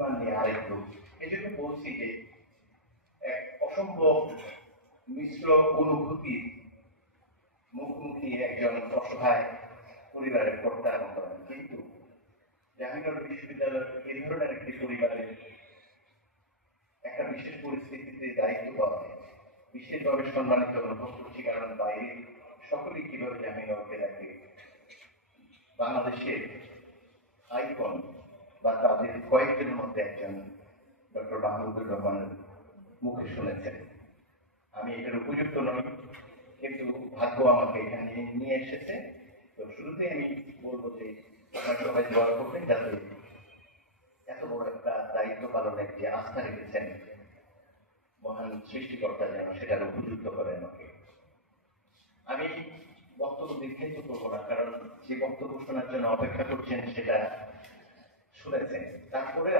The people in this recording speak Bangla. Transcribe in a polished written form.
অভিমান নিয়ে আরেকটু। এই জন্য বলছি যে এক অসম্ভব মিশ্র অনুভূতির মুখোমুখি একজন অসহায় পরিবারের কর্তার মতো। কিন্তু জাহাঙ্গীরনগর বিশ্ববিদ্যালয়ের এই ধরনের একটি পরিবারের একটা বিশেষ পরিস্থিতিতে দায়িত্ব পাওয়া বিশেষভাবে সম্মানিত অনুভব করছি, কারণ বাইরে সকলেই কিভাবে জাহাঙ্গীরনগরকে দেখে বাংলাদেশের আইকন বা তাদের কয়েকজনের মধ্যে একজন ডক্টর মাহমুদুর রহমানের মুখে শুনেছেন। আমি এটার উপযুক্ত নই, কিন্তু ভাগ্য আমাকে এখানে নিয়ে এসেছে। তো শুরুতে আমি বলবো যে আপনারা সবাই দোয়া করবেন যাতে এত বড় একটা দায়িত্ব পালনের যে আস্থা রেখেছেন মহান সৃষ্টিকর্তা যেন সেটার উপযুক্ত করে আমাকে। আমি বক্তব্য দীর্ঘায়িত করবো না, কারণ যে বক্তব্য শোনার জন্য অপেক্ষা করছেন সেটা শুনেছেন। তারপরে